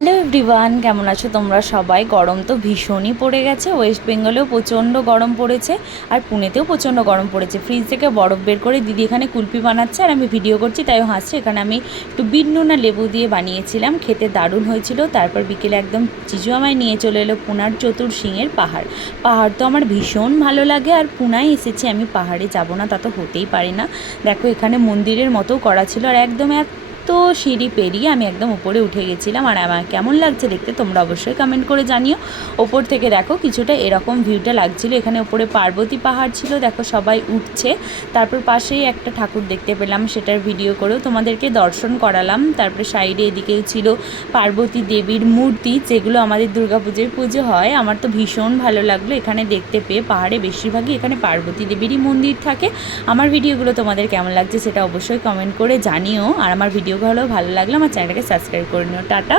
Hello everyone, কেমন আছো তোমরা সবাই? গরম তো ভীষণই পড়ে গেছে। ওয়েস্ট বেঙ্গলেও প্রচণ্ড গরম পড়েছে, আর পুনেতেও প্রচণ্ড গরম পড়েছে। ফ্রিজ থেকে বরফ বের করে দিদি এখানে কুলপি বানাচ্ছে, আর আমি ভিডিও করছি, তাইও হাসছে। এখানে আমি একটু বিট নুন আর লেবু দিয়ে বানিয়েছিলাম, খেতে দারুণ হয়েছিল। তারপর বিকেলে একদম জিজু আমায় নিয়ে চলে এলো পুনার চতুর্শিঙের পাহাড়। পাহাড় তো আমার ভীষণ ভালো লাগে, আর পুনায় এসেছি আমি, পাহাড়ে যাব না তা তো হতেই পারে না। দেখো এখানে মন্দিরের মতো করা ছিল, আর একদম তো সিঁড়ি পেরিয়ে আমি একদম উপরে উঠে গেছিলাম। আর আমার কেমন লাগছে দেখতে তোমরা অবশ্যই কমেন্ট করে জানিও। ওপর থেকে দেখো কিছুটা এরকম ভিউটা লাগছিল। এখানে উপরে পার্বতী পাহাড় ছিল, দেখো সবাই উঠছে। তারপর পাশেই একটা ঠাকুর দেখতে পেলাম, সেটার ভিডিও করেও তোমাদেরকে দর্শন করালাম। তারপরে সাইডে এদিকেও ছিল পার্বতী দেবীর মূর্তি, যেগুলো আমাদের দুর্গাপুজোয় পুজো হয়। আমার তো ভীষণ ভালো লাগলো এখানে দেখতে পেয়ে। পাহাড়ে বেশিরভাগই এখানে পার্বতী দেবীরই মন্দির থাকে। আমার ভিডিওগুলো তোমাদের কেমন লাগছে সেটা অবশ্যই কমেন্ট করে জানিও। আর আমার ভিডিও ভালো লাগলে আমার চ্যানেলটাকে সাবস্ক্রাইব করে নিও। টাটা।